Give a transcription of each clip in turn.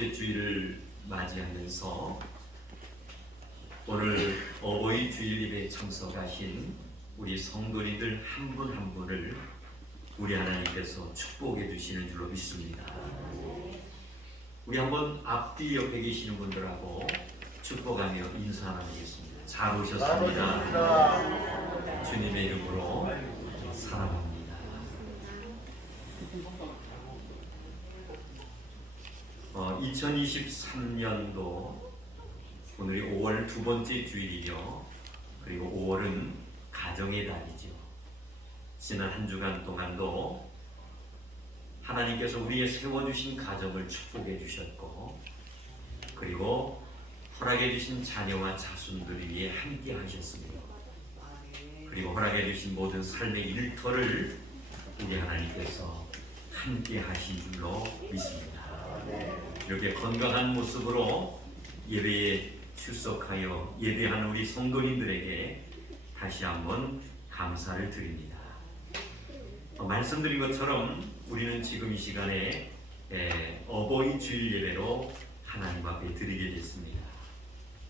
번째 주일을 맞이하면서 오늘 어버이 주일 예배에 참석하신 우리 성도님들 한 분 한 분을 우리 하나님께서 축복해 주시는 줄로 믿습니다. 우리 한번 앞뒤 옆에 계시는 분들하고 축복하며 인사 나누겠습니다. 잘 오셨습니다. 주님의 이름으로 사랑합니다. 2023년도 오늘이 5월 두 번째 주일이죠. 그리고 5월은 가정의 달이죠. 지난 한 주간 동안도 하나님께서 우리의 세워주신 가정을 축복해 주셨고, 그리고 허락해 주신 자녀와 자손들 위해 함께 하셨습니다. 그리고 허락해 주신 모든 삶의 일터를 우리 하나님께서 함께 하신 줄로 믿습니다. 이렇게 건강한 모습으로 예배에 출석하여 예배하는 우리 성도님들에게 다시 한번 감사를 드립니다. 말씀드린 것처럼 우리는 지금 이 시간에 어버이 주일 예배로 하나님 앞에 드리게 됐습니다.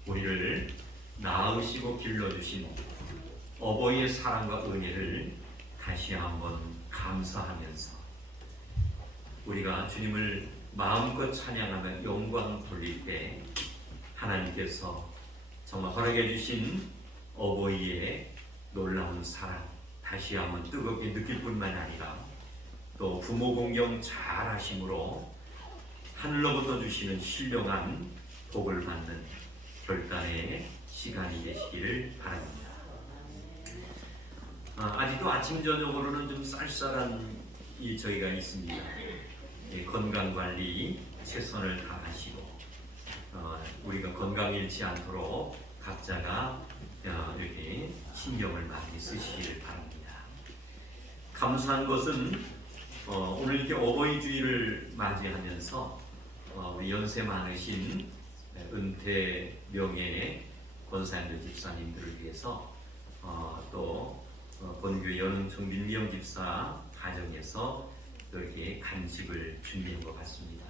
우리를 낳으시고 길러주신 어버이의 사랑과 은혜를 다시 한번 감사하면서 우리가 주님을 마음껏 찬양하며 영광 돌릴 때 하나님께서 정말 허락해 주신 어버이의 놀라운 사랑 다시 한번 뜨겁게 느낄 뿐만 아니라 또 부모 공경 잘 하심으로 하늘로부터 주시는 신령한 복을 받는 결단의 시간이 되시기를 바랍니다. 아직도 아침 저녁으로는 좀 쌀쌀한 저희가 있습니다. 건강관리 최선을 다하시고 우리가 건강 잃지 않도록 각자가 이렇게 신경을 많이 쓰시기를 바랍니다. 감사한 것은 오늘 이렇게 어버이 주일을 맞이하면서 우리 연세 많으신 은퇴 명예 권사님들 집사님들을 위해서 또 본교회 연흥청 민미영 집사 가정에서 이렇게 간식을 준비한 것 같습니다.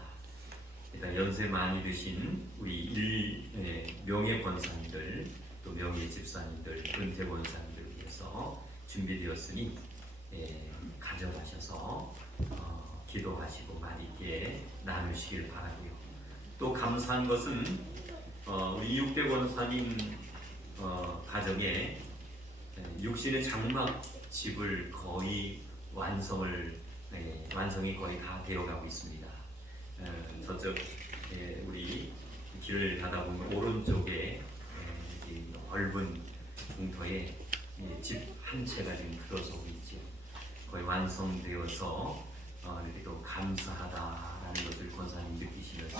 일단 연세 많이 드신 우리 명예 권사님들 또 명예 집사님들 은퇴 권사님들 위해서 준비되었으니 가져가셔서 기도하시고 맛있게 나누시길 바라고요. 또 감사한 것은 우리 이육대 권사님 가정에 육신의 장막 집을 거의 완성이 거의 다 되어가고 있습니다. 저쪽 우리 길을 가다 보면 오른쪽에 넓은 공터에 집 한 채가 지금 들어서고 있죠. 거의 완성되어서 이렇게 또 감사하다라는 것을 권사님 느끼시면서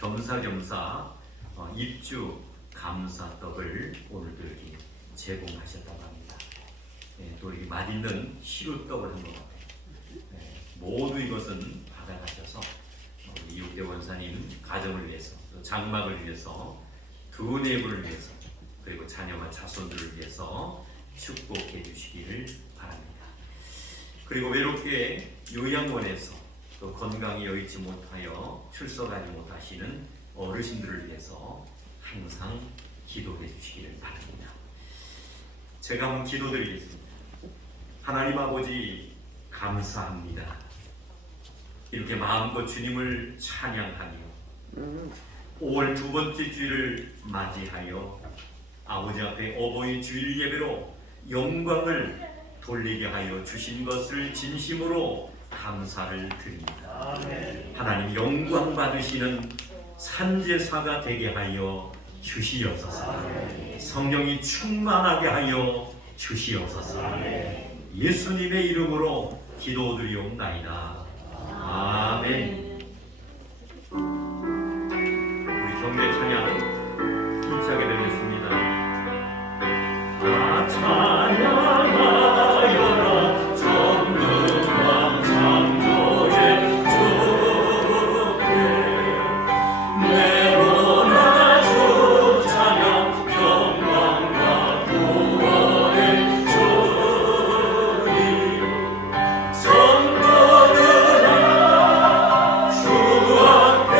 겸사겸사 입주 감사떡을 오늘도 이렇게 제공하셨다고 합니다. 또 이렇게 맛있는 시루떡을 한 것 같아요. 모두 이것은 받아가셔서 우리 이육대 원사님 가정을 위해서, 또 장막을 위해서, 두 내부를 위해서, 그리고 자녀와 자손들을 위해서 축복해 주시기를 바랍니다. 그리고 외롭게 요양원에서 또 건강이 여의치 못하여 출석하지 못하시는 어르신들을 위해서 항상 기도해 주시기를 바랍니다. 제가 한번 기도드리겠습니다. 하나님 아버지 감사합니다. 이렇게 마음껏 주님을 찬양하며 5월 두 번째 주일을 맞이하여 아버지 앞에 어버이 주일 예배로 영광을 돌리게 하여 주신 것을 진심으로 감사를 드립니다. 하나님 영광 받으시는 산제사가 되게 하여 주시옵소서. 성령이 충만하게 하여 주시옵소서. 예수님의 이름으로 기도드리옵나이다. 아멘. 우리 경배 찬양 힘차게 드리겠습니다. 찬양하여라 전능왕 창조의 주께 내로나 주 찬양 영광과 구원의 주님 성도들아 주 앞에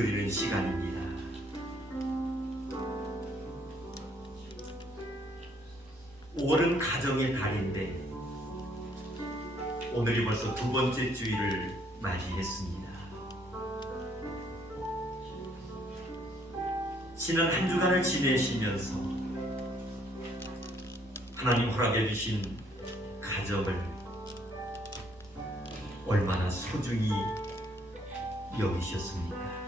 드리는 시간입니다. (5월은) 가정의 달인데 오늘이 벌써 두 번째 주일을 맞이했습니다. 지난 한 주간을 지내시면서 하나님 허락해 주신 가정을 얼마나 소중히 여기셨습니까?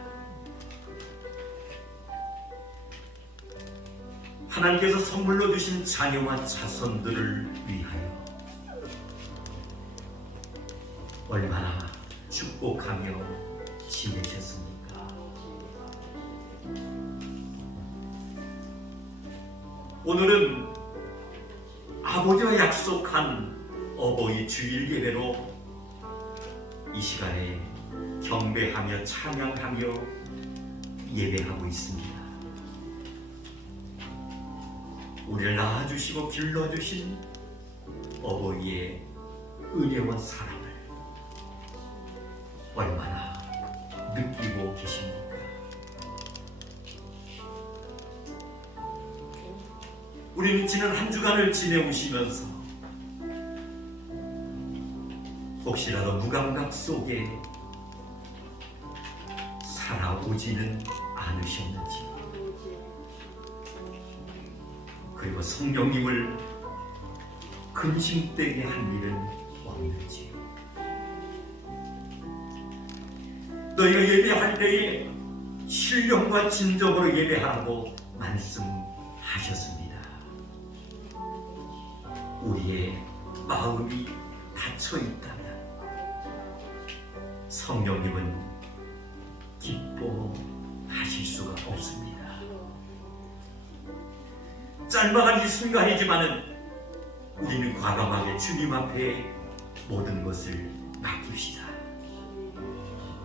하나님께서 선물로 주신 자녀와 자손들을 위하여 얼마나 축복하며 지내셨습니까? 오늘은 아버지와 약속한 어버이 주일 예배로 이 시간에 경배하며 찬양하며 예배하고 있습니다. 우리를 낳아주시고 길러주신 어버이의 은혜와 사랑을 얼마나 느끼고 계십니까? 우리는 지난 한 주간을 지내오시면서 혹시라도 무감각 속에 살아오지는 않으셨는지, 그리고 성령님을 근심되게 할 일은 없는지, 너희가 예배할 때에 신령과 진정으로 예배하라고 말씀하셨습니다. 우리의 마음이 닫혀 있다면 성령님은 기뻐하실 수가 없습니다. 짤막한 이 순간이지만은 우리는 과감하게 주님 앞에 모든 것을 맡깁시다.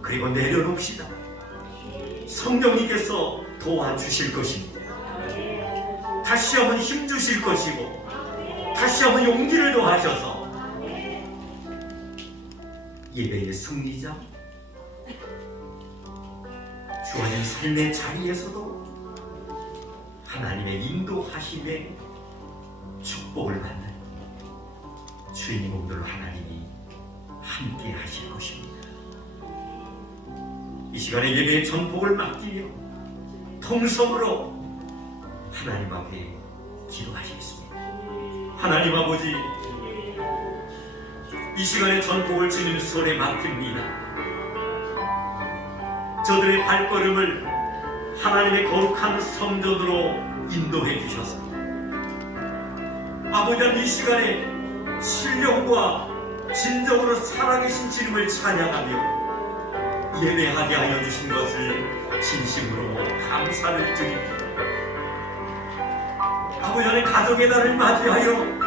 그리고 내려놓읍시다. 성령님께서 도와주실 것입니다. 다시 한번 힘주실 것이고 다시 한번 용기를 더하셔서 예배의 승리자, 주어진 삶의 자리에서도 하나님의 인도하심에 축복을 받는 주인공들로 하나님이 함께 하실 것입니다. 이 시간에 예배의 전복을 맡기며 통성으로 하나님 앞에 기도하시겠습니다. 하나님 아버지, 이 시간에 전복을 주님 손에 맡깁니다. 저들의 발걸음을 하나님의 거룩한 성전으로 인도해 주셔서 아버지 하나님, 이 시간에 신령과 진정으로 살아계신 주님을 찬양하며 예배하게 하여 주신 것을 진심으로 감사를 드립니다. 아버지 하나님, 가정의 날을 맞이하여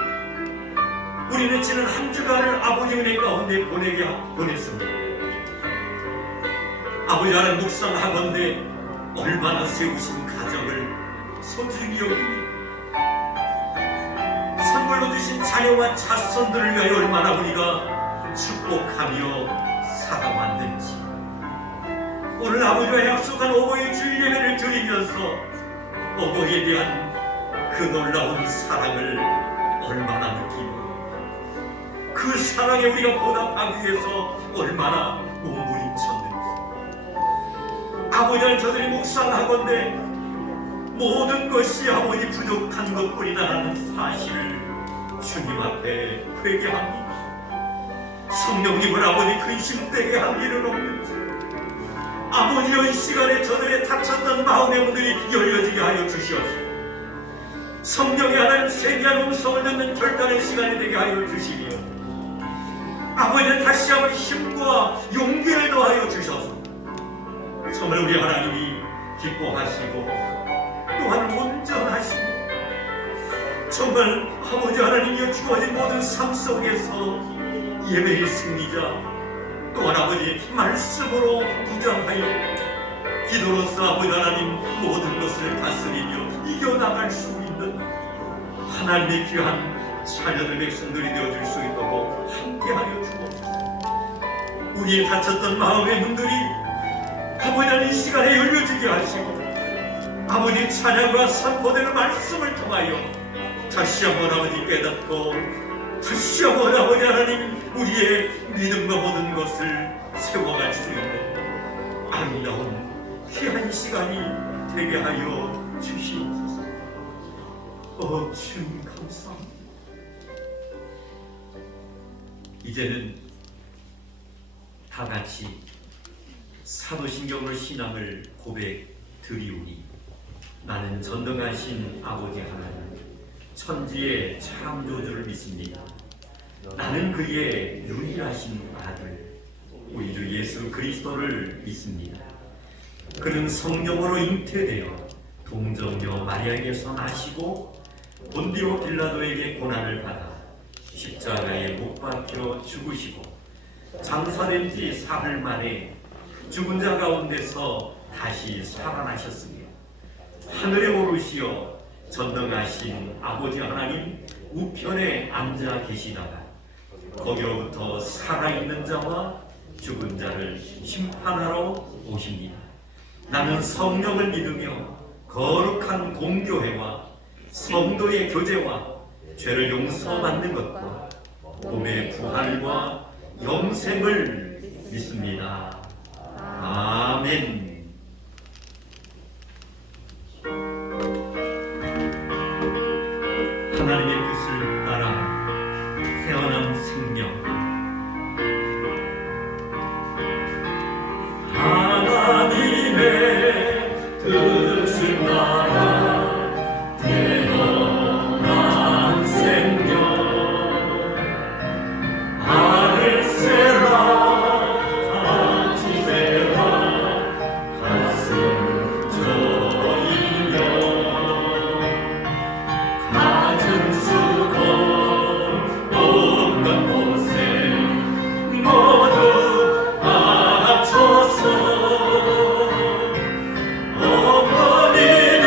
우리는 지난 한 주간을 아버지 은혜 가운데 보냈습니다. 아버지 하나님, 묵상하건대 얼마나 세우신 가정을 소중히 여기니 선물로 주신 자녀와 자손들을 위하여 얼마나 우리가 축복하며 살아왔는지, 오늘 아버지와 약속한 어버이 주일 예배를 드리면서 어버이에 대한 그 놀라운 사랑을 얼마나 느끼고 그 사랑에 우리가 보답하기 위해서 얼마나 몸부림쳤는지, 아버지 하나님, 저들이 묵상하건대 모든 것이 아버지 부족한 것뿐이다라는 사실을 주님 앞에 회개합니다. 성령님을 아버지 근심되게 할 일은 없는지, 아버지여, 이 시간에 저들의 닫혔던 마음의 문들이 열려지게 하여 주시옵소서. 성령의 하나님 세미한 음성을 듣는 결단의 시간이 되게 하여 주시며 아버지는 다시 한번 힘과 용기를 더하여 주셔서 정말 우리 하나님이 기뻐하시고 또한 온전하시고 정말 아버지 하나님이 주어진 모든 삶 속에서 예배의 승리자, 또한 아버지 말씀으로 무장하여 기도로서 아버지 하나님 모든 것을 다스리며 이겨나갈 수 있는 하나님의 귀한 자녀들 백성들이 되어줄 수 있도록 함께하여 주옵소서. 우리의 닫혔던 마음의 문들이 아버지 하나님 이 시간에 열려주게 하시고 아버지 찬양과 선포되는 말씀을 통하여 다시 한번 아버지 깨닫고 다시 한번 아버지 하나님 우리의 믿음과 모든 것을 세워갈 수 있는 아름다운 귀한 시간이 되게 하여 주시옵소서. 주님 감사합니다. 이제는 다 같이 사도신경으로 신앙을 고백드리오니 나는 전능하신 아버지 하나님 천지의 창조주를 믿습니다. 나는 그의 유일하신 아들 우리 주 예수 그리스도를 믿습니다. 그는 성령으로 잉태되어 동정녀 마리아에게서 나시고 본디오 빌라도에게 고난을 받아 십자가에 못 박혀 죽으시고 장사된 지 사흘 만에 죽은 자 가운데서 다시 살아나셨으며 하늘에 오르시어 전능하신 아버지 하나님 우편에 앉아 계시다가 거기로부터 살아있는 자와 죽은 자를 심판하러 오십니다. 나는 성령을 믿으며 거룩한 공교회와 성도의 교제와 죄를 용서받는 것과 몸의 부활과 영생을 믿습니다. 아멘. 하나님의 뜻을 따라 태어난 생명 하나님의 뜻을 따라 태어난 생명 아들세라 지세라 가슴 저이며 가슴 수고 온갖 곳에 모두 맞춰서 어머니는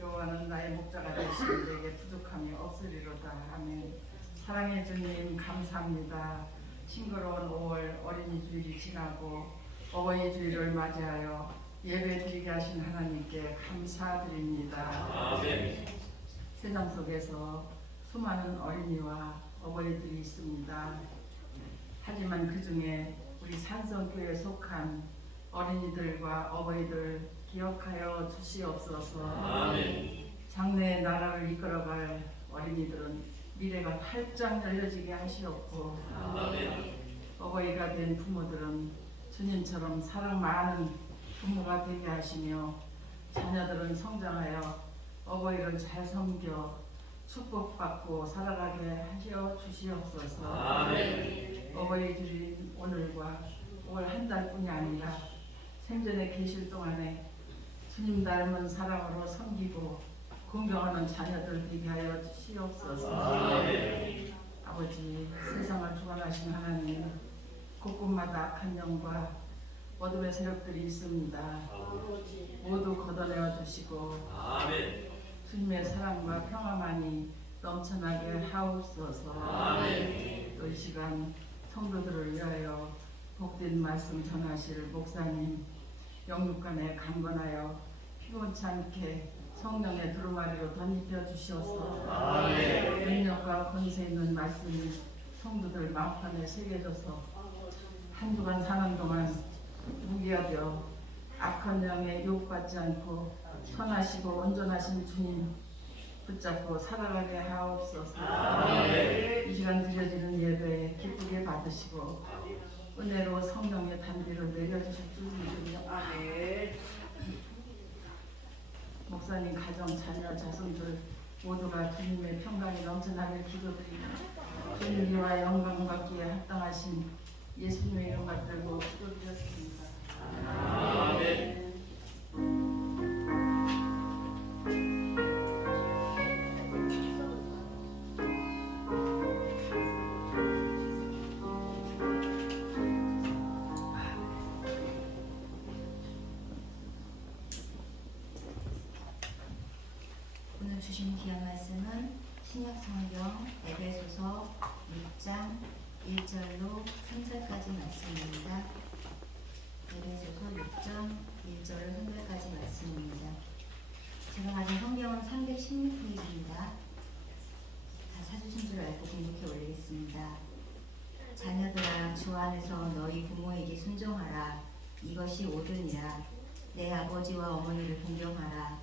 여호와는 나의 목자가 되시니 내게 부족함이 없으리로다. 아멘. 사랑해 주님 감사합니다. 싱그러운 5월 어린이 주일이 지나고 어버이 주일을 맞이하여 예배 드리게 하신 하나님께 감사드립니다. 아멘. 세상 속에서 수많은 어린이와 어버이들이 있습니다. 하지만 그 중에 우리 산성교회에 속한 어린이들과 어버이들 기억하여 주시옵소서. 아멘. 장래의 나라를 이끌어갈 어린이들은 미래가 활짝 열려지게 하시옵고, 아멘. 어버이가 된 부모들은 주님처럼 사랑 많은 부모가 되게 하시며, 자녀들은 성장하여 어버이를 잘 섬겨 축복받고 살아가게 하시어 주시옵소서. 아멘. 어버이 주일 오늘과 5월 한 달뿐이 아니라 생전에 계실 동안에 주님 닮은 사랑으로 섬기고 공경하는 자녀들 되게 하여 주시옵소서. 아멘. 아버지, 세상을 주관하신 하나님, 곳곳마다 악한 영과 어둠의 세력들이 있습니다. 모두 걷어내어 주시고 아멘. 주님의 사랑과 평화만이 넘쳐나게 하옵소서. 아멘. 또 이 시간 성도들을 위하여 복된 말씀 전하실 목사님 영육간에 강건하여 피곤치 않게 성령의 두루마리로 덧입혀 주시옵소서. 아멘. 능력과 권세 있는 말씀이 성도들 마음판에 새겨져서 한 주간 사는 동안 무기하여 악한 영에 유혹받지 않고 선하시고 온전하신 주님 붙잡고 살아가게 하옵소서. 아멘. 이 시간 드려지는 예배 기쁘게 받으시고 은혜로 성령의 단비를 내려주실 줄 믿으며 아멘. 목사님 가정 자녀 자손들 모두가 주님의 평강이 넘쳐나길 기도드리며 주님과 영광 받기에 합당하신 예수님의 이름 받들고 기도드렸습니다. 아멘. 오늘 주신 귀한 말씀은 신약성경 에베소서 6장 1절로 3절까지 말씀입니다. 에베소서 6장 1절로 3절까지 말씀입니다. 제가 가진 성경은 316페이지입니다. 다 찾으신 줄 알고 공독해 올리겠습니다. 자녀들아, 주 안에서 너희 부모에게 순종하라. 이것이 옳으니라. 내 아버지와 어머니를 존경하라.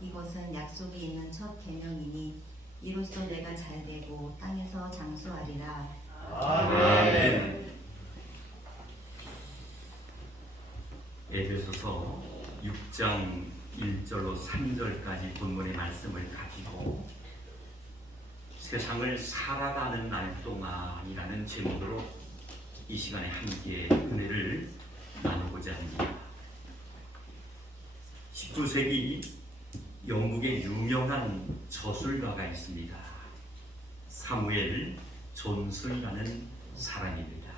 이것은 약속이 있는 첫 계명이니 이로써 내가 잘되고 땅에서 장수하리라. 아멘. 에베소서 6장 1절로 3절까지 본문의 말씀을 가지고 세상을 살아가는 날 동안이라는 제목으로 이 시간에 함께 은혜를 나누고자 합니다. 19세기 영국의 유명한 저술가가 있습니다. 사무엘 존슨이라는 사람입니다.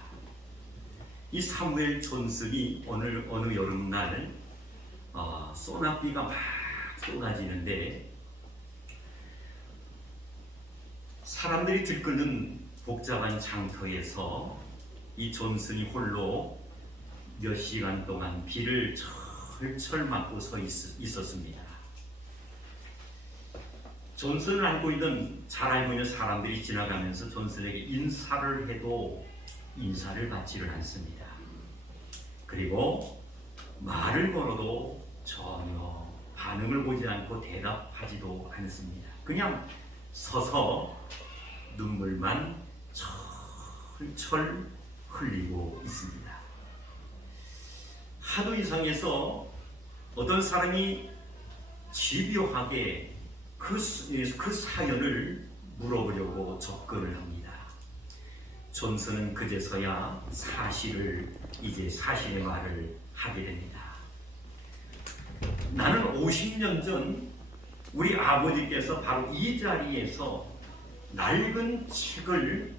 이 사무엘 존슨이 어느 여름날 소나비가 막 쏟아지는데 사람들이 들끓는 복잡한 장터에서 이 존슨이 홀로 몇 시간 동안 비를 철철 맞고 서 있었습니다. 존슨을 잘 알고 있는 사람들이 지나가면서 존슨에게 인사를 해도 인사를 받지를 않습니다. 그리고 말을 걸어도 전혀 반응을 보지 않고 대답하지도 않습니다. 그냥 서서 눈물만 철철 흘리고 있습니다. 하도 이상해서 어떤 사람이 집요하게 그 사연을 물어보려고 접근을 합니다. 존슨은 그제서야 사실의 말을 하게 됩니다. 나는 50년 전 우리 아버지께서 바로 이 자리에서 낡은 책을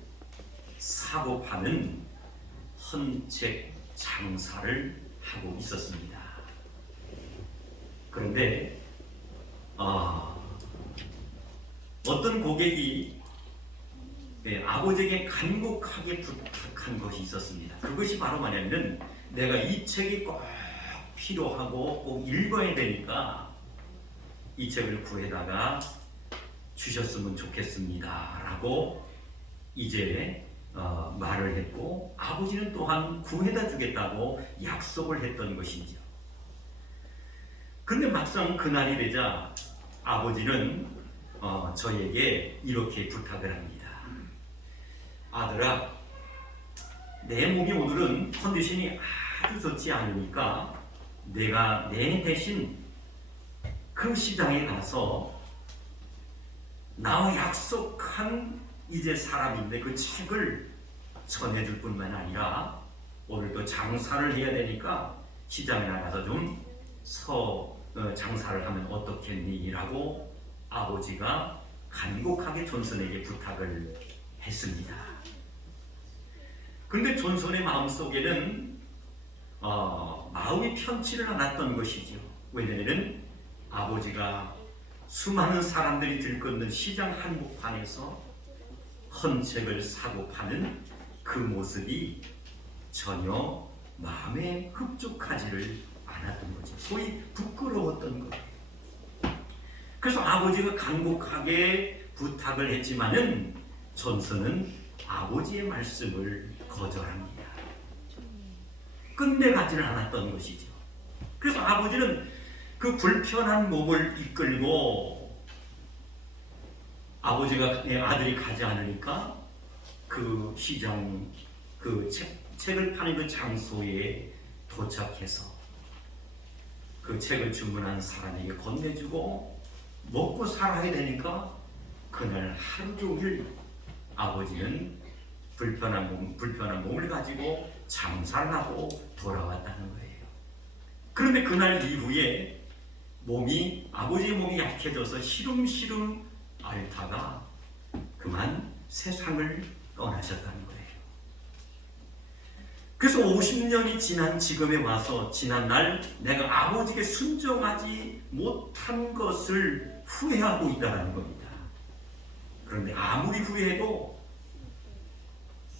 사고 파는 헌책 장사를 하고 있었습니다. 그런데 어떤 고객이 아버지에게 간곡하게 부탁한 것이 있었습니다. 그것이 바로 뭐냐면 내가 이 책이 꼭 필요하고 꼭 읽어야 되니까 이 책을 구해다가 주셨으면 좋겠습니다 라고 이제 말을 했고, 아버지는 또한 구해다 주겠다고 약속을 했던 것이죠. 근데 막상 그날이 되자 아버지는 저에게 이렇게 부탁을 합니다. 아들아, 내 몸이 오늘은 컨디션이 아주 좋지 않으니까 내가 내 대신 그 시장에 가서 나와 약속한 이제 사람인데 그 책을 전해줄 뿐만 아니라 오늘 또 장사를 해야 되니까 시장에 나가서 좀 장사를 하면 어떻겠니? 라고 아버지가 간곡하게 존슨에게 부탁을 했습니다. 그런데 존슨의 마음속에는 마음이 편치를 않았던 것이죠. 왜냐하면 아버지가 수많은 사람들이 들끓는 시장 한복판에서 헌책을 사고 파는 그 모습이 전혀 마음에 흡족하지를 않았던 거죠. 소위 부끄러웠던 거예요. 그래서 아버지가 간곡하게 부탁을 했지만은 존슨은 아버지의 말씀을 거절합니다. 끝내가지는 않았던 것이죠. 그래서 아버지는 그 불편한 몸을 이끌고 아버지가 내 아들이 가지 않으니까 그 시장 그 책을 파는 그 장소에 도착해서 그 책을 주문한 사람에게 건네주고 먹고 살아야 되니까 그날 하루 종일 아버지는 불편한 몸을 가지고 장사를 하고 돌아왔다는 거예요. 그런데 그날 이후에 아버지의 몸이 약해져서 시름시름 앓다가 그만 세상을 떠나셨다는 거예요. 그래서 50년이 지난 지금에 와서 지난날 내가 아버지에게 순종하지 못한 것을 후회하고 있다는 겁니다. 그런데 아무리 후회해도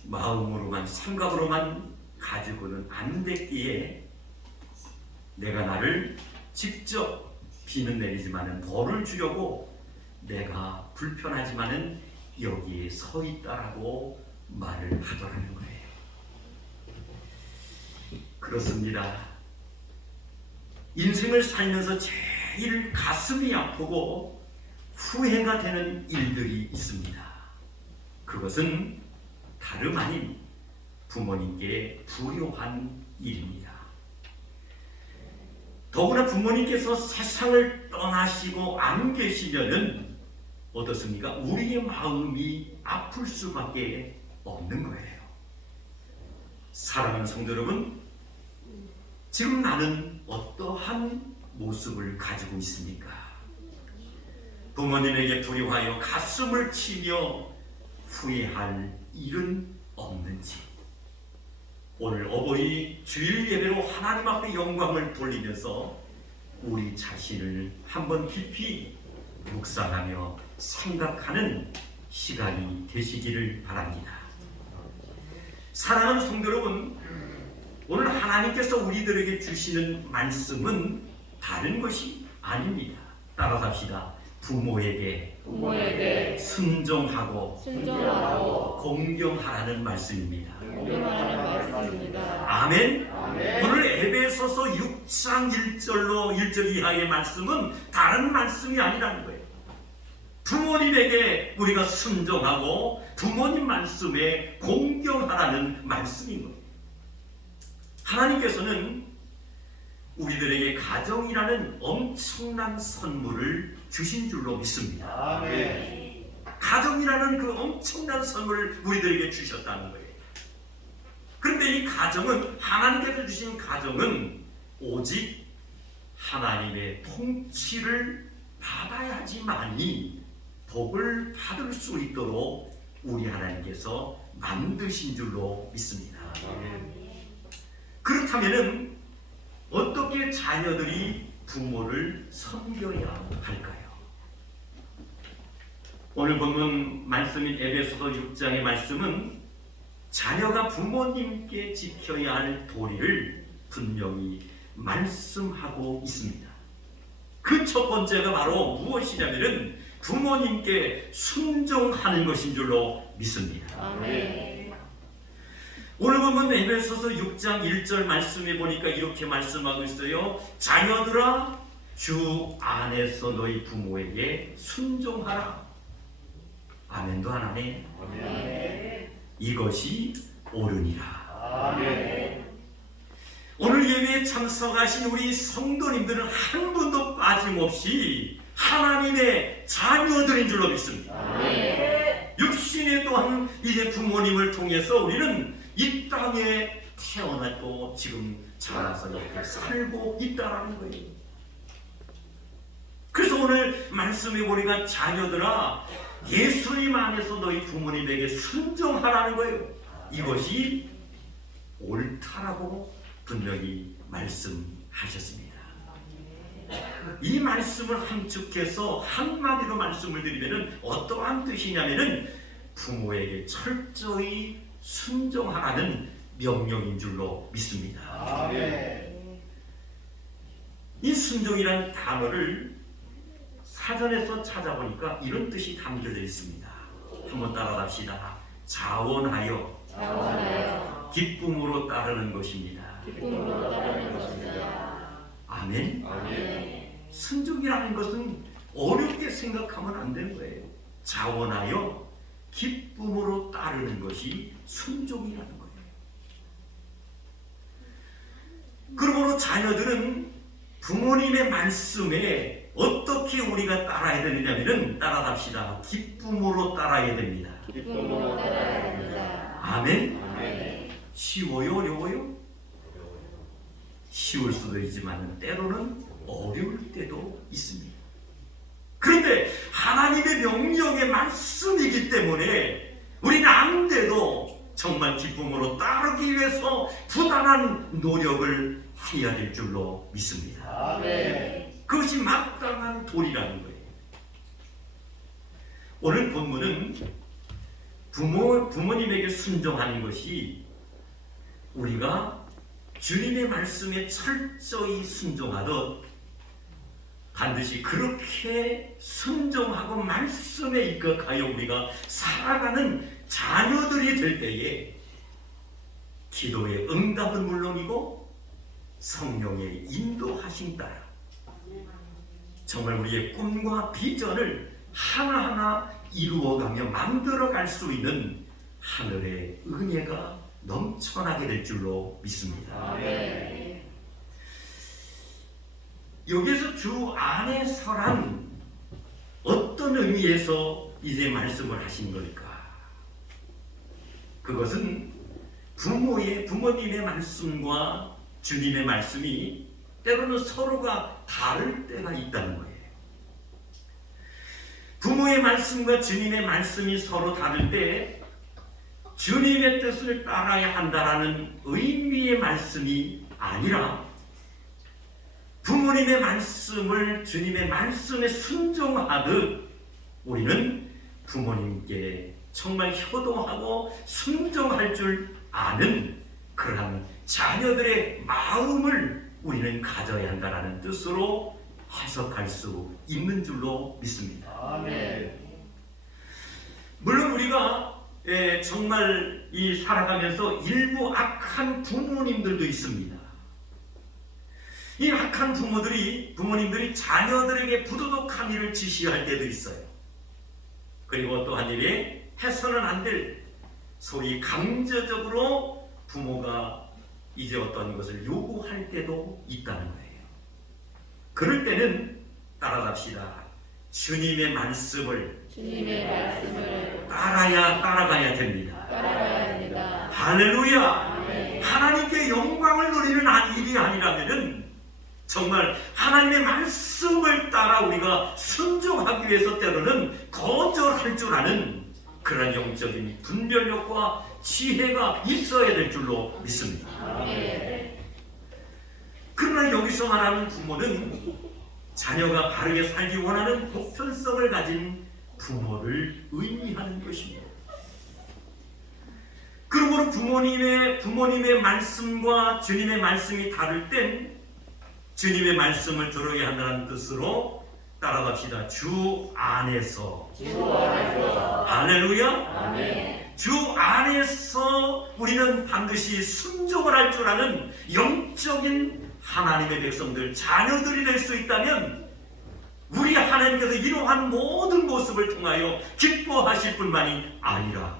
마음으로만 생각으로만 가지고는 안 됐기에 내가 나를 직접 비는 내리지만은 벌을 주려고 내가 불편하지만은 여기에 서 있다라고 말을 하더라는 거예요. 그렇습니다. 인생을 살면서 제일 가슴이 아프고 후회가 되는 일들이 있습니다. 그것은 다름 아닌 부모님께 불효한 일입니다. 더구나 부모님께서 세상을 떠나시고 안 계시면은 어떻습니까? 우리의 마음이 아플 수밖에 없는 거예요. 사랑하는 성도 여러분, 지금 나는 어떠한 모습을 가지고 있습니까? 부모님에게 불효하여 가슴을 치며 후회할 일은 없는지, 오늘 어버이 주일 예배로 하나님 앞에 영광을 돌리면서 우리 자신을 한번 깊이 묵상하며 생각하는 시간이 되시기를 바랍니다. 사랑하는 성도 여러분, 오늘 하나님께서 우리들에게 주시는 말씀은 다른 것이 아닙니다. 따라서 합시다. 부모에게 부모에게 순종하고 순종하고 공경하라는 말씀입니다. 공경하는 말씀입니다. 아멘. 오늘 에베소서 6장 1절 이하의 말씀은 다른 말씀이 아니라는 거예요. 부모님에게 우리가 순종하고 부모님 말씀에 공경하라는 말씀인 거예요. 하나님께서는 우리들에게 가정이라는 엄청난 선물을 주신 줄로 믿습니다. 아멘. 가정이라는 그 엄청난 선물을 우리들에게 주셨다는 거예요. 그런데 이 가정은, 하나님께서 주신 가정은 오직 하나님의 통치를 받아야지만이 복을 받을 수 있도록 우리 하나님께서 만드신 줄로 믿습니다. 그렇다면 어떻게 자녀들이 부모를 섬겨야 할까요? 오늘 본문 말씀인 에베소서 6장의 말씀은 자녀가 부모님께 지켜야 할 도리를 분명히 말씀하고 있습니다. 그 첫 번째가 바로 무엇이냐면은 부모님께 순종하는 것인 줄로 믿습니다. 아멘. 오늘 보면 에베소서 6장 1절 말씀에 보니까 이렇게 말씀하고 있어요. 자녀들아, 주 안에서 너희 부모에게 순종하라. 아멘도 안 하네. 아멘. 이것이 옳으니라. 아멘. 오늘 예배에 참석하신 우리 성도님들은 한 분도 빠짐없이 하나님의 자녀들인 줄로 믿습니다. 아멘. 육신에 또한 이제 부모님을 통해서 우리는 이 땅에 태어났고 지금 자라서 이렇게 살고 있다라는 거예요. 그래서 오늘 말씀해 보니까 자녀들아, 예수님 안에서 너희 부모님에게 순종하라는 거예요. 이것이 옳다라고 분명히 말씀하셨습니다. 이 말씀을 함축해서 한마디로 말씀을 드리면 어떠한 뜻이냐면은 부모에게 철저히 순종하라는 명령인 줄로 믿습니다. 아멘. 이 순종이라는 단어를 사전에서 찾아보니까 이런 뜻이 담겨져 있습니다. 한번 따라합시다. 자원하여 자원하여 기쁨으로 따르는 것입니다. 기쁨으로 따르는 것입니다. 아멘. 아멘. 순종이라는 것은 어렵게 생각하면 안 되는 거예요. 자원하여 기쁨으로 따르는 것이 순종이라는 거예요. 그러므로 자녀들은 부모님의 말씀에 어떻게 우리가 따라야 되느냐면 따라합시다. 기쁨으로 따라야 됩니다. 기쁨으로 따라야 됩니다. 아멘. 아멘. 쉬워요? 어려워요? 쉬울 수도 있지만 때로는 어려울 때도 있습니다. 그런데 하나님의 명령의 말씀이기 때문에 우리는 아무데도 정말 기쁨으로 따르기 위해서 부단한 노력을 해야 될 줄로 믿습니다. 아멘. 그것이 마땅한 도리라는 거예요. 오늘 본문은 부모님에게 순종하는 것이 우리가 주님의 말씀에 철저히 순종하듯 반드시 그렇게 순종하고 말씀에 입각하여 우리가 살아가는 자녀들이 될 때에 기도의 응답은 물론이고 성령의 인도하심 따라 정말 우리의 꿈과 비전을 하나하나 이루어가며 만들어갈 수 있는 하늘의 은혜가 넘쳐나게 될 줄로 믿습니다. 아멘. 여기서 주 안에서란 어떤 의미에서 이제 말씀을 하신 걸까? 그것은 부모님의 말씀과 주님의 말씀이 때로는 서로가 다를 때가 있다는 거예요. 부모의 말씀과 주님의 말씀이 서로 다를 때 주님의 뜻을 따라야 한다라는 의미의 말씀이 아니라 부모님의 말씀을 주님의 말씀에 순종하듯 우리는 부모님께 정말 효도하고 순종할 줄 아는 그러한 자녀들의 마음을 우리는 가져야 한다는 뜻으로 해석할 수 있는 줄로 믿습니다. 아멘. 물론 우리가 정말 이 살아가면서 일부 악한 부모님들도 있습니다. 이 악한 부모님들이 자녀들에게 부도덕한 일을 지시할 때도 있어요. 그리고 또 한 일이 해서는 안 될 소위 강제적으로 부모가 이제 어떤 것을 요구할 때도 있다는 거예요. 그럴 때는 따라갑시다. 주님의 말씀을 따라가야 됩니다. 할렐루야. 하나님께 영광을 누리는 일이 아니라면은 정말 하나님의 말씀을 따라 우리가 순종하기 위해서 때로는 거절할 줄 아는 그런 영적인 분별력과 지혜가 있어야 될 줄로 믿습니다. 그러나 여기서 말하는 부모는 자녀가 바르게 살기 원하는 보편성을 가진 부모를 의미하는 것입니다. 그러므로 부모님의 말씀과 주님의 말씀이 다를 땐 주님의 말씀을 들어야 한다는 뜻으로 따라갑시다. 주 안에서. 할렐루야. 주 안에서 우리는 반드시 순종을 할 줄 아는 영적인 하나님의 백성들, 자녀들이 될 수 있다면 우리 하나님께서 이러한 모든 모습을 통하여 기뻐하실 뿐만이 아니라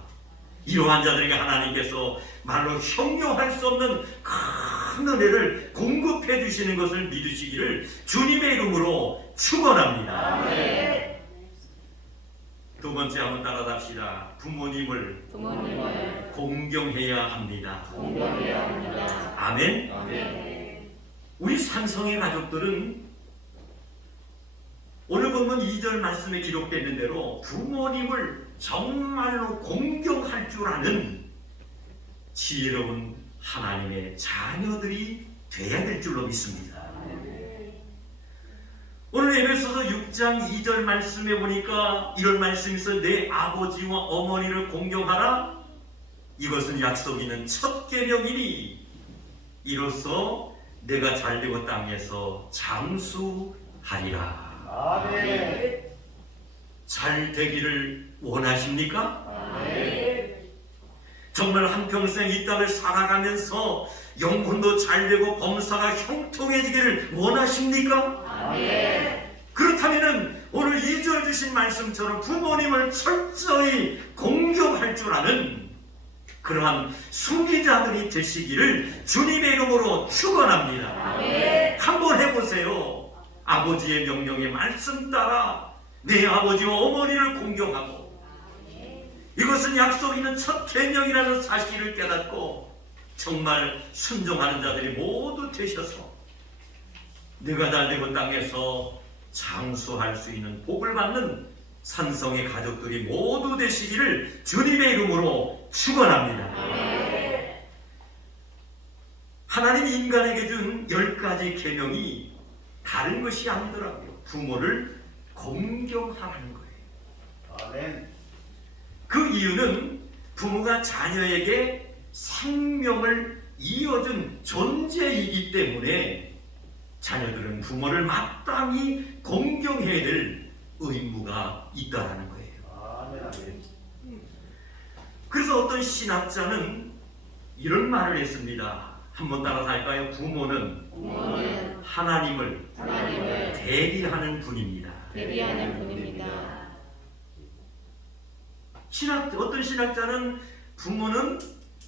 이러한 자들에게 하나님께서 말로 형용할 수 없는 큰 은혜를 공급해 주시는 것을 믿으시기를 주님의 이름으로 축원합니다. 두 번째 한번 따라갑시다. 부모님을 공경해야 합니다. 아멘. 우리 산성의 가족들은 오늘 본문 2절 말씀에 기록되는 대로 부모님을 정말로 공경할 줄 아는 지혜로운 하나님의 자녀들이 되어야 될 줄로 믿습니다. 오늘 에베소서 6장 2절 말씀에 보니까 이런 말씀이 있어요. 내 아버지와 어머니를 공경하라. 이것은 약속 있는 첫 계명이니 이로써 내가 잘되고 땅에서 장수하리라. 아멘. 잘 되기를 원하십니까? 아멘. 정말 한평생 이 땅을 살아가면서 영혼도 잘되고 범사가 형통해지기를 원하십니까? 아멘. 그렇다면 오늘 2절 주신 말씀처럼 부모님을 철저히 공경할 줄 아는 그러한 순기자들이 되시기를 주님의 이름으로 축원합니다. 아멘. 한번 해보세요. 아버지의 명령에 말씀 따라 내 아버지와 어머니를 공경하고 이것은 약속 있는 첫 계명이라는 사실을 깨닫고 정말 순종하는 자들이 모두 되셔서 내가 잘되고 땅에서 장수할 수 있는 복을 받는 산성의 가족들이 모두 되시기를 주님의 이름으로 축원합니다. 하나님이 인간에게 준 10가지 계명이 다른 것이 아니더라고요. 부모를 공경하라는 거예요. 아멘. 그 이유는 부모가 자녀에게 생명을 이어준 존재이기 때문에 자녀들은 부모를 마땅히 공경해야 될 의무가 있다는 거예요. 아멘. 그래서 어떤 신학자는 이런 말을 했습니다. 한번 따라서 할까요? 부모는 하나님을 대리하는 분입니다. 어떤 신학자는 부모는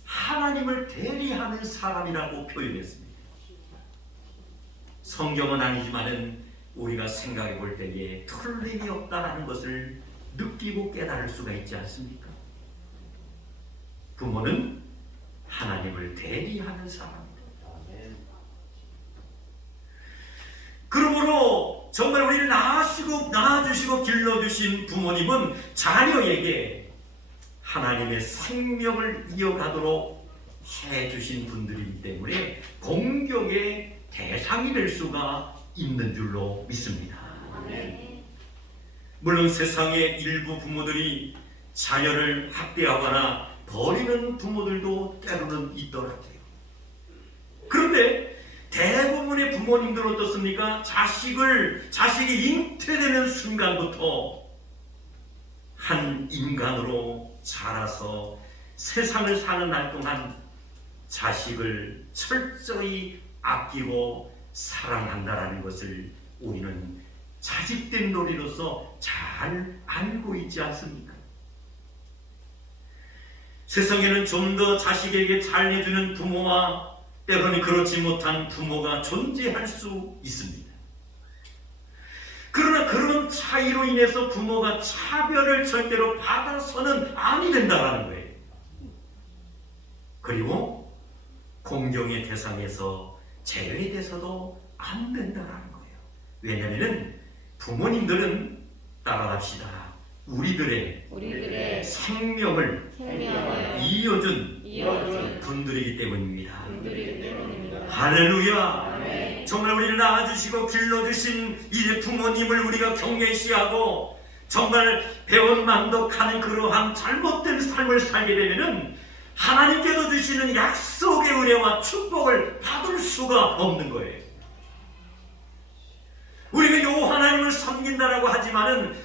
하나님을 대리하는 사람이라고 표현했습니다. 성경은 아니지만은 우리가 생각해 볼 때에 틀림이 없다라는 것을 느끼고 깨달을 수가 있지 않습니까? 부모는 하나님을 대리하는 사람입니다. 그러므로 정말 우리를 낳아주시고 길러주신 부모님은 자녀에게 하나님의 생명을 이어가도록 해주신 분들이기 때문에 공경의 대상이 될 수가 있는 줄로 믿습니다. 물론 세상의 일부 부모들이 자녀를 학대하거나 버리는 부모들도 때로는 있더라고요. 그런데 대부분의 부모님들 어떻습니까? 자식이 잉태되는 순간부터 한 인간으로 자라서 세상을 사는 날 동안 자식을 철저히 아끼고 사랑한다라는 것을 우리는 자식된 놀이로서 잘 알고 있지 않습니까? 세상에는 좀 더 자식에게 잘해주는 부모와 때로는 그렇지 못한 부모가 존재할 수 있습니다. 그러나 그런 차이로 인해서 부모가 차별을 절대로 받아서는 아니 된다라는 거예요. 그리고 공경의 대상에서 제외돼서도 안 된다라는 거예요. 왜냐하면 부모님들은 따라갑시다. 우리들의 생명을 이어준 분들이기 때문입니다. 할렐루야. 정말 우리를 낳아주시고 길러주신 이제 부모님을 우리가 경외시하고 정말 배원만독하는 그러한 잘못된 삶을 살게 되면은 하나님께서 주시는 약속의 은혜와 축복을 받을 수가 없는 거예요. 우리가 요 하나님을 섬긴다라고 하지만은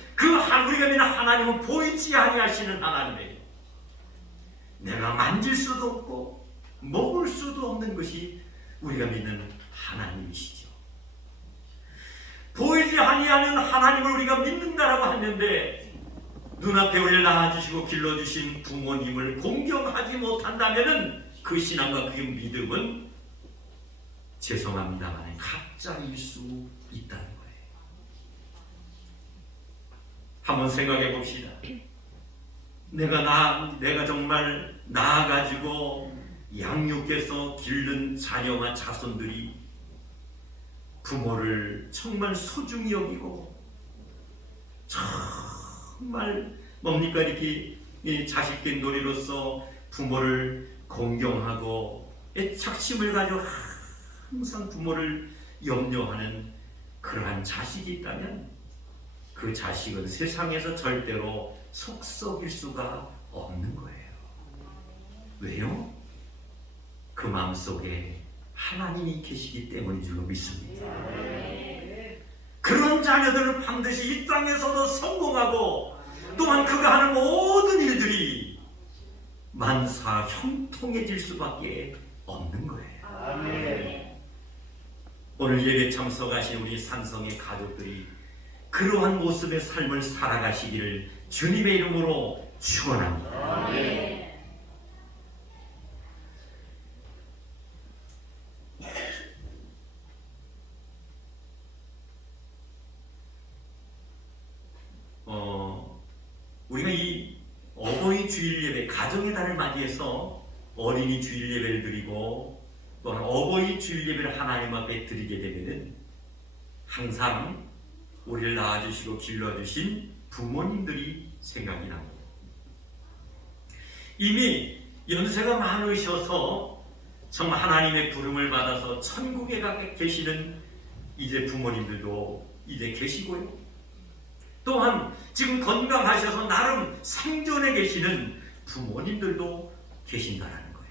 우리가 믿는 하나님은 보이지 아니하시는 하나님이에요. 내가 만질 수도 없고 먹을 수도 없는 것이 우리가 믿는 하나님이시죠. 보이지 아니하는 하나님을 우리가 믿는다라고 했는데 눈앞에 우리를 낳아주시고 길러주신 부모님을 공경하지 못한다면은 그 신앙과 그 믿음은 죄송합니다만 가짜일 수 있다는 거예요. 한번 생각해 봅시다. 내가 정말 낳아가지고 양육해서 기른 자녀와 자손들이 부모를 정말 소중히 여기고 정말 뭡니까 이렇게 자식된 놀이로서 부모를 공경하고 애착심을 가지고 항상 부모를 염려하는 그러한 자식이 있다면 그 자식은 세상에서 절대로 속썩일 수가 없는 거예요. 왜요? 그 마음속에 하나님이 계시기 때문인 줄 믿습니다. 그런 자녀들은 반드시 이 땅에서도 성공하고 또한 그가 하는 모든 일들이 만사 형통해질 수밖에 없는 거예요. 아멘. 오늘 예배 참석하신 우리 산성의 가족들이 그러한 모습의 삶을 살아가시기를 주님의 이름으로 축원합니다. 아멘. 우리가 이 어버이 주일 예배, 가정의 달을 맞이해서 어린이 주일 예배를 드리고 또한 어버이 주일 예배를 하나님 앞에 드리게 되면은 항상 우리를 낳아주시고 길러주신 부모님들이 생각이 납니다. 이미 연세가 많으셔서 정말 하나님의 부름을 받아서 천국에 가 계시는 이제 부모님들도 이제 계시고요. 또한 지금 건강하셔서 나름 생존에 계시는 부모님들도 계신다라는 거예요.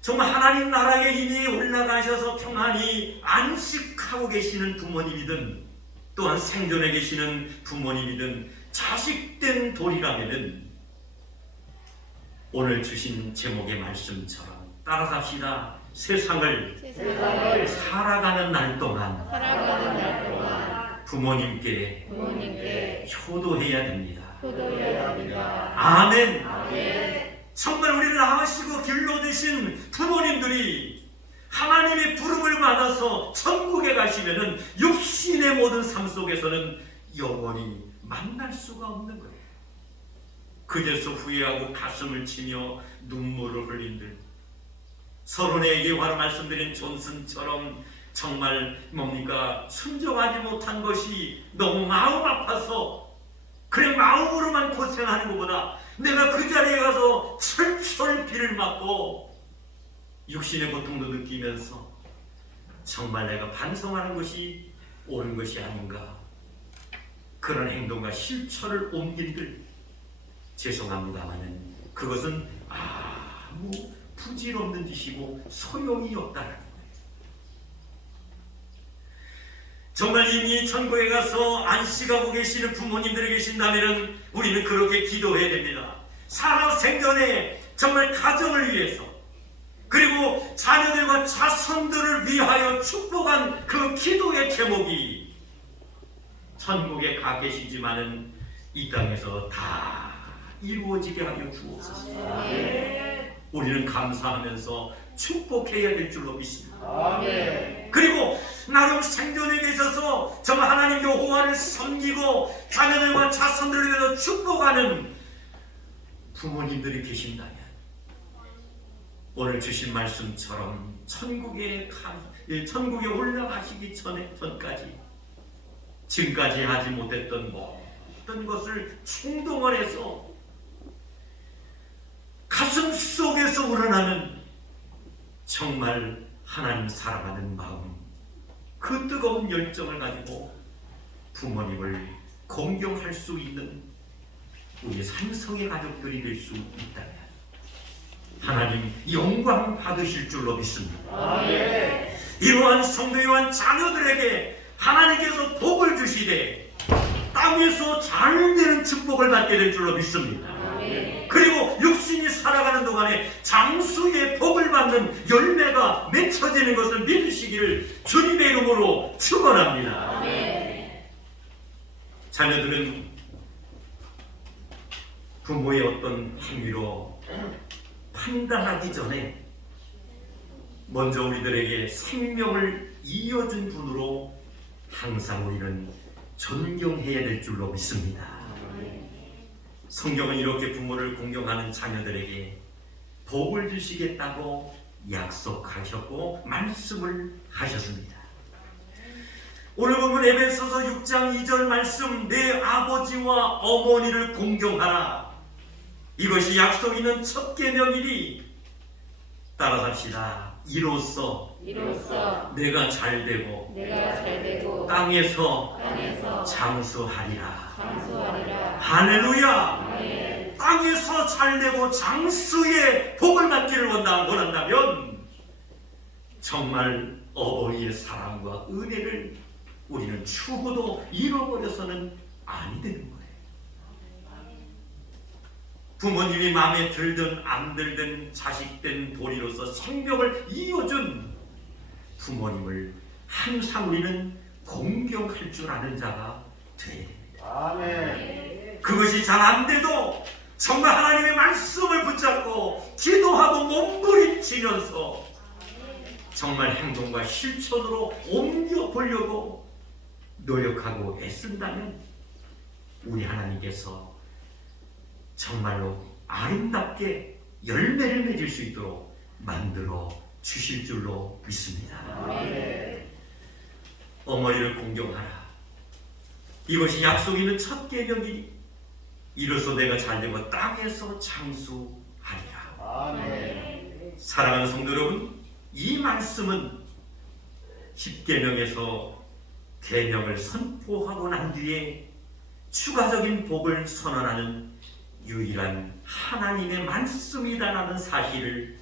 정말 하나님 나라에 이미 올라가셔서 평안히 안식하고 계시는 부모님이든 또한 생존에 계시는 부모님이든 자식된 돌이라면은 오늘 주신 제목의 말씀처럼 따라삽시다. 세상을 살아가는 날 동안 부모님께 효도해야 됩니다. 아멘. 정말 우리를 낳으시고 길러주신 부모님들이 하나님의 부름을 받아서 천국에 가시면은 육신의 모든 삶 속에서는 영원히 만날 수가 없는 거예요. 그제서 후회하고 가슴을 치며 눈물을 흘린들 서론의 예화로 말씀드린 존슨처럼 정말 뭡니까 순종하지 못한 것이 너무 마음 아파서 그냥 마음으로만 고생하는 것보다 내가 그 자리에 가서 철철 비를 맞고 육신의 고통도 느끼면서 정말 내가 반성하는 것이 옳은 것이 아닌가 그런 행동과 실천을 옮긴들 죄송합니다마는 그것은 아무 부질없는 짓이고 소용이 없다는 거예요. 정말 이미 천국에 가서 안식하고 계시는 부모님들이 계신다면 우리는 그렇게 기도해야 됩니다. 살아 생전에 정말 가정을 위해서 그리고 자녀들과 자손들을 위하여 축복한 그 기도의 제목이 천국에 가 계시지만은 이 땅에서 다 이루어지게 하여 주옵소서. 우리는 감사하면서 축복해야 될 줄로 믿습니다. 아멘. 그리고 나름 생존에 계셔서 정말 하나님 여호와를 섬기고 자녀들과 자손들을 위해서 축복하는 부모님들이 계신다면 오늘 주신 말씀처럼 천국에 올라가시기 전까지 지금까지 하지 못했던 모든 것을 충동원해서 가슴 속에서 우러나는 정말 하나님 사랑하는 마음, 그 뜨거운 열정을 가지고 부모님을 공경할 수 있는 우리 삼성의 가족들이 될 수 있다면 하나님 영광 받으실 줄로 믿습니다. 아멘. 이러한 성도이한 자녀들에게 하나님께서 복을 주시되 땅에서 잘 되는 축복을 받게 될 줄로 믿습니다. 그리고 육신이 살아가는 동안에 장수의 복을 받는 열매가 맺혀지는 것을 믿으시기를 주님의 이름으로 축원합니다. 자녀들은 부모의 어떤 행위로 판단하기 전에 먼저 우리들에게 생명을 이어준 분으로 항상 우리는 존경해야 될 줄로 믿습니다. 성경은 이렇게 부모를 공경하는 자녀들에게 복을 주시겠다고 약속하셨고 말씀을 하셨습니다. 오늘 보면 에베소서 6장 2절 말씀, 내 아버지와 어머니를 공경하라. 이것이 약속 있는 첫 계명이니 따라갑시다. 이로써 내가 잘되고 땅에서 장수하리라. 할렐루야. 땅에서 잘되고 장수의 복을 받기를 원한다면 정말 어머니의 사랑과 은혜를 우리는 추구도 잃어버려서는 아니 되는 거예요. 부모님이 마음에 들든 안 들든 자식된 도리로서 생명을 이어준 부모님을 항상 우리는 공경할 줄 아는 자가 되어야 됩니다. 아멘. 그것이 잘 안 돼도 정말 하나님의 말씀을 붙잡고 기도하고 몸부림치면서 정말 행동과 실천으로 옮겨보려고 노력하고 애쓴다면 우리 하나님께서 정말로 아름답게 열매를 맺을 수 있도록 만들어 주실 줄로 믿습니다. 아멘. 어머니를 공경하라. 이것이 약속 있는 첫 계명이니 이로써 내가 잘되고 땅에서 장수하리라. 아멘. 사랑하는 성도 여러분, 이 말씀은 10계명에서 계명을 선포하고 난 뒤에 추가적인 복을 선언하는 유일한 하나님의 말씀이다라는 사실을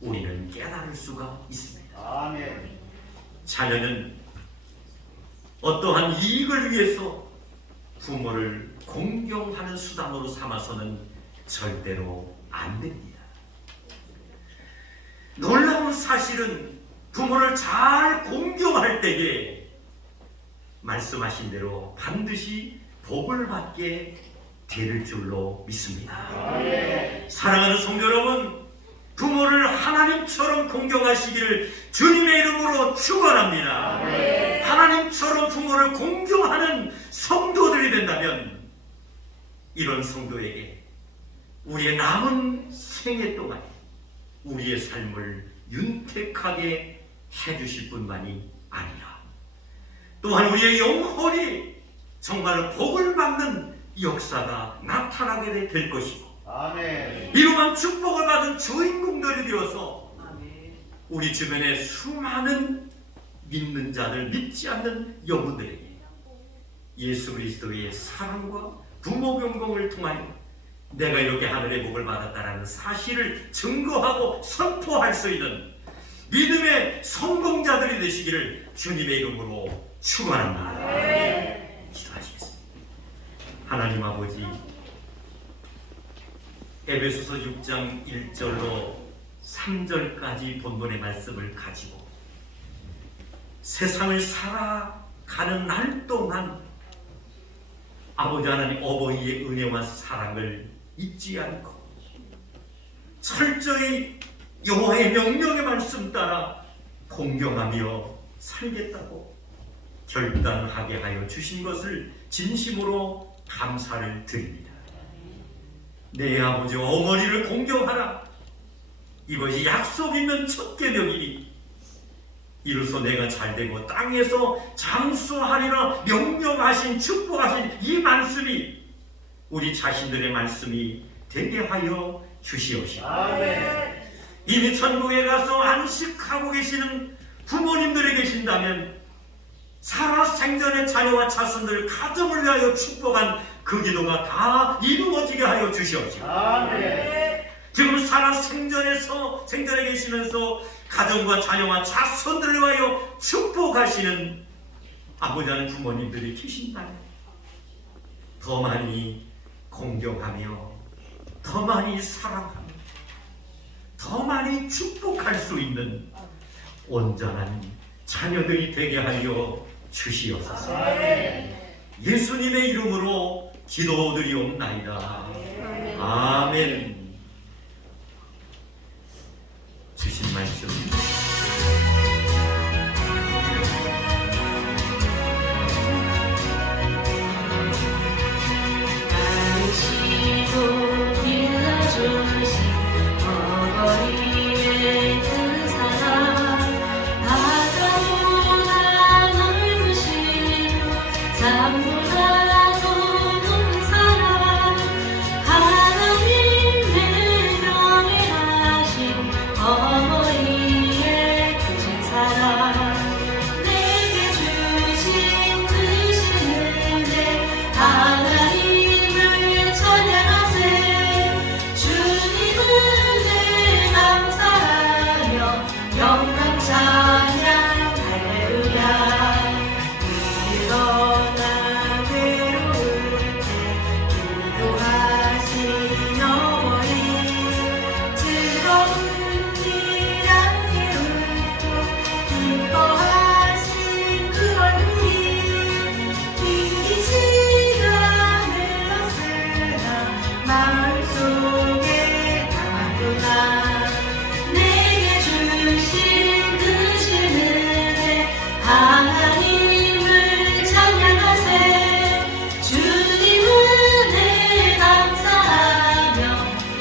우리는 깨달을 수가 있습니다. 아멘. 자녀는 어떠한 이익을 위해서 부모를 공경하는 수단으로 삼아서는 절대로 안 됩니다. 놀라운 사실은 부모를 잘 공경할 때에 말씀하신 대로 반드시 복을 받게 될 줄로 믿습니다. 아멘. 사랑하는 성도 여러분, 부모를 하나님처럼 공경하시기를 주님의 이름으로 축원합니다. 하나님처럼 부모를 공경하는 성도들이 된다면 이런 성도에게 우리의 남은 생애 동안 우리의 삶을 윤택하게 해주실 뿐만이 아니라 또한 우리의 영혼이 정말 복을 받는 역사가 나타나게 될 것이고 아멘. 이러한 축복을 받은 주인공들이 되어서 우리 주변의 수많은 믿는 자들, 믿지 않는 영혼들에게 예수 그리스도의 사랑과 부모 경공을 통하여 내가 이렇게 하늘의 복을 받았다라는 사실을 증거하고 선포할 수 있는 믿음의 성공자들이 되시기를 주님의 이름으로 축원합니다. 기도하시겠습니다. 하나님 아버지, 에베소서 6장 1절로 3절까지 본문의 말씀을 가지고 세상을 살아가는 날 동안 아버지 하나님 어버이의 은혜와 사랑을 잊지 않고 철저히 여호와의 명령의 말씀 따라 공경하며 살겠다고 결단하게 하여 주신 것을 진심으로 감사를 드립니다. 내 아버지 어머니를 공경하라. 이것이 약속 있는 첫 계명이니 이로써 내가 잘되고 땅에서 장수하리라 명령하신 축복하신 이 말씀이 우리 자신들의 말씀이 되게 하여 주시옵시고 이미 천국에 가서 안식하고 계시는 부모님들이 계신다면 살아 생전의 자녀와 자손들 가정을 위하여 축복한 그 기도가 다 이루어지게 하여 주시옵시고 지금 살아 생전에 계시면서 가정과 자녀와 자손들을 위하여 축복하시는 아버지 하나님 부모님들이 계신다면 더 많이 공경하며 더 많이 사랑하며 더 많이 축복할 수 있는 온전한 자녀들이 되게 하여 주시옵소서. 예수님의 이름으로 기도드리옵나이다. 아멘. 주신 말씀 당신도 길러주신 어버이의 그 사랑 바다보다 넓으신 산보다 더 높은 사랑 하나님의 명예하신 어머니의 크신 사랑 내게 주신 크신 은혜 하나님을 찬양하세 주님 은혜 감사하며 영광 찬양 할렐루야 일어나 외로울 때 기도하신 어머니 즐거운 일 함께 웃고 기뻐하신 그 얼굴이 긴 시간 흘렀으나 마음속에 담았구나 내게 주신 크신 은혜 하나님을 찬양하세 주님 은혜 감사하며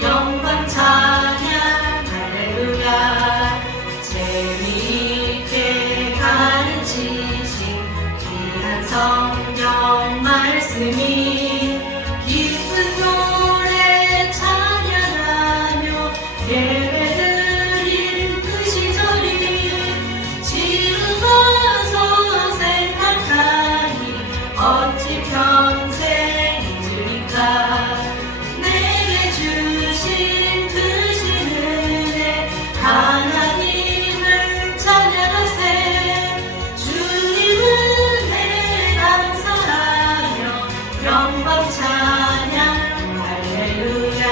영광 찬양 할렐루야 재미있게 가르치신 귀한 성경 말씀이 기쁜 노래 찬양하며 예배드린 그 시절이 지금 와서 생각하니 어찌 평생 잊으리까 내게 주신 크신 은혜 하나님을 찬양하세 주님 은혜 감사하며 영광 찬양 할렐루야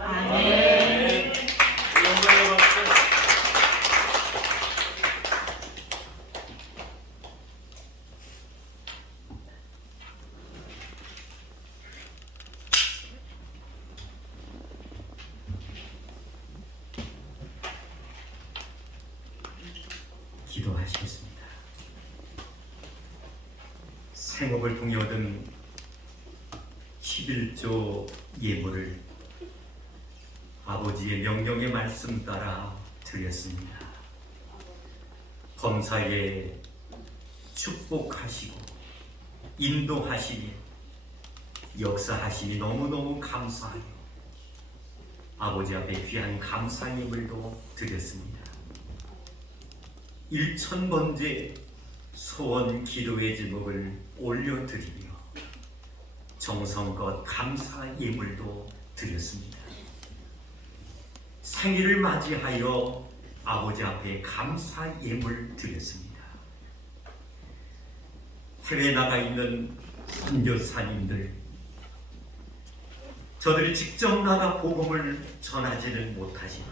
아멘. 영광의 박수. 기도하시겠습니다. 생업을 통해 얻은 11조 예물을 아버지의 명령의 말씀 따라 드렸습니다. 범사에 축복하시고 인도하시니 역사하시니 너무너무 감사하여 아버지 앞에 귀한 감사 예물도 드렸습니다. 1000번째 소원 기도의 제목을 올려드리며 정성껏 감사 예물도 드렸습니다. 생일을 맞이하여 아버지 앞에 감사 예물 드렸습니다. 해외 나가 있는 선교사님들, 저들이 직접 나가 복음을 전하지는 못하지만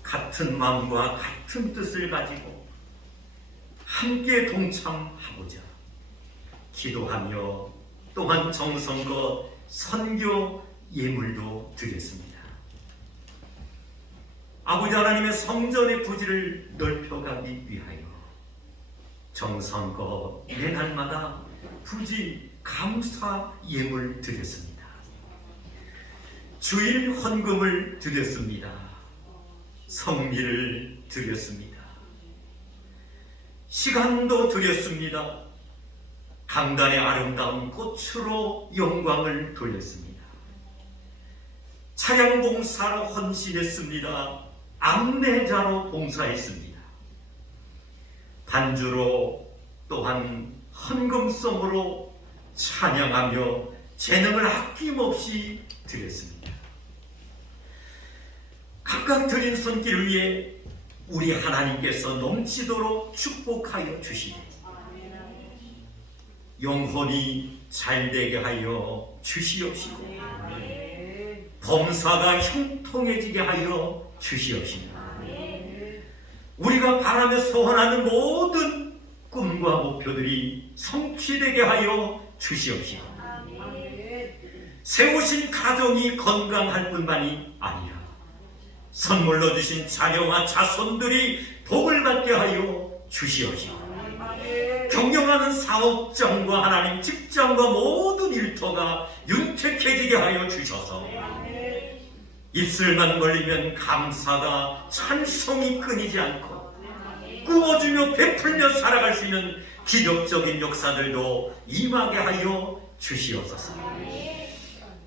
같은 마음과 같은 뜻을 가지고 함께 동참하고자 기도하며 또한 정성껏 선교 예물도 드렸습니다. 아버지 하나님의 성전의 부지를 넓혀가기 위하여 정성껏 매날마다 부지 감사 예물 드렸습니다. 주일 헌금을 드렸습니다. 성미를 드렸습니다. 시간도 드렸습니다. 강단의 아름다운 꽃으로 영광을 돌렸습니다. 차량 봉사로 헌신했습니다. 안내자로 봉사했습니다. 반주로 또한 헌금성으로 찬양하며 재능을 아낌없이 드렸습니다. 각각 드린 손길 위에 우리 하나님께서 넘치도록 축복하여 주시되 영혼이 잘되게 하여 주시옵시고 범사가 형통해지게 하여 주시옵시고 우리가 바라며 소원하는 모든 꿈과 목표들이 성취되게 하여 주시옵시고 세우신 가정이 건강할 뿐만이 아니라 선물로 주신 자녀와 자손들이 복을 받게 하여 주시옵시고 경영하는 사업장과 하나님 직장과 모든 일터가 윤택해지게 하여 주셔서 입술만 벌리면 감사가 찬송이 끊이지 않고 꾸어주며 베풀며 살아갈 수 있는 기적적인 역사들도 임하게 하여 주시옵소서.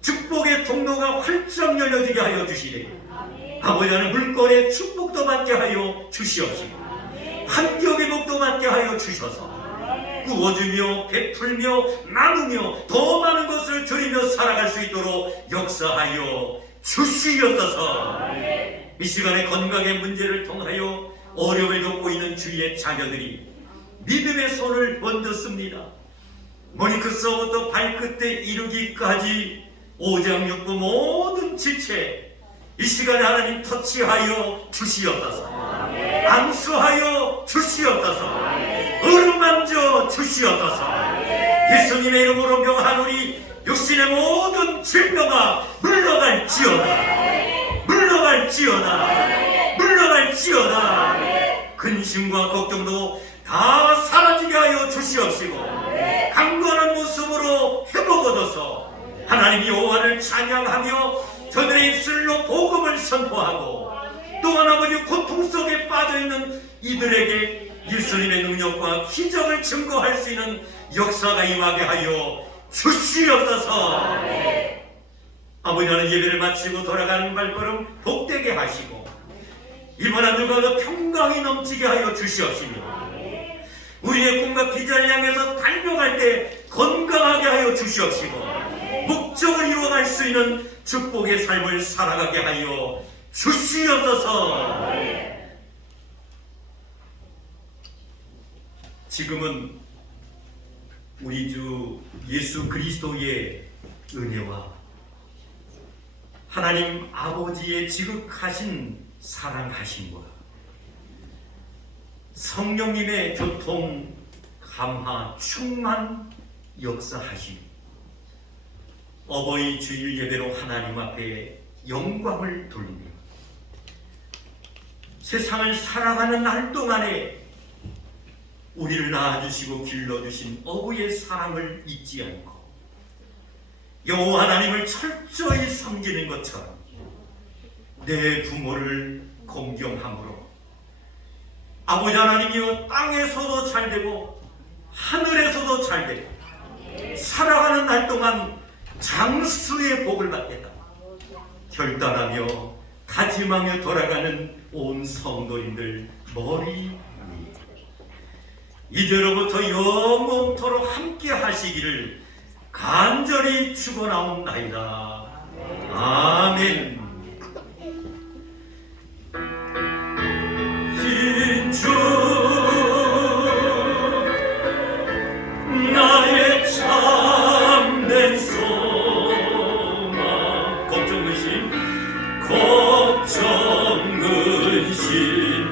축복의 통로가 활짝 열려지게 하여 주시되 아버지 하나님 물건의 축복도 받게 하여 주시옵시고 환경의 복도 받게 하여 주셔서 꾸어주며 베풀며 나누며 더 많은 것을 드리며 살아갈 수 있도록 역사하여 주시옵소서. 이 시간에 건강의 문제를 통하여 어려움을 겪고 있는 주위의 자녀들이 믿음의 손을 얹었습니다. 머리끝서부터 발끝에 이르기까지 오장육부 모든 지체 이 시간에 하나님 터치하여 주시옵소서. 안수하여 주시옵소서. 어루만져 주시옵소서. 예수님의 이름으로 명하노니 육신의 모든 질병아 물러갈지어다. 물러갈지어다. 물러갈지어다. 근심과 걱정도 다 사라지게 하여 주시옵시고 강건한 모습으로 회복 얻어서 하나님 여호와를 찬양하며 저들의 입술로 복음을 선포하고 또한 아버지 고통 속에 빠져있는 이들에게 예수님의 능력과 기적을 증거할 수 있는 역사가 임하게 하여 주시옵소서. 아버지 하나님 예배를 마치고 돌아가는 발걸음 복되게 하시고 이번 한 주가 더 평강이 넘치게 하여 주시옵시며 우리의 꿈과 비전을 향해서 달려갈 때 건강하게 하여 주시옵시고 목적을 이루어갈 수 있는 축복의 삶을 살아가게 하여 주시옵소서. 지금은 우리 주 예수 그리스도의 은혜와 하나님 아버지의 지극하신 사랑하심과 성령님의 교통, 감화, 충만 역사하심 어버이 주일 예배로 하나님 앞에 영광을 돌리며 세상을 살아가는 날 동안에 우리를 낳아주시고 길러주신 어부의 사랑을 잊지 않고 여호와 하나님을 철저히 섬기는 것처럼 내 부모를 공경함으로 아버지 하나님이여 땅에서도 잘되고 하늘에서도 잘되고 살아가는 날 동안 장수의 복을 받겠다 결단하며 다짐하며 돌아가는 온 성도님들 머리 위에 이제로부터 영원토록 함께 하시기를 간절히 축원하옵나이다. 아멘. 진주 나의 참된 소망 걱정 근심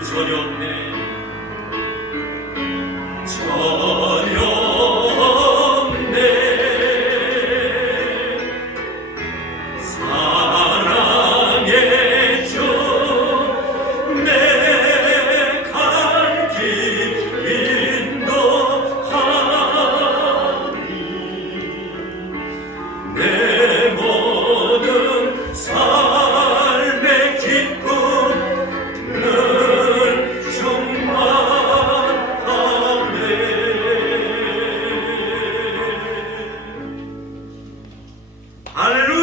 전혀 없네 사랑의 주 내 갈 길 인도하니 내 모든 삶의 기쁨을 충만하네. 할렐루야.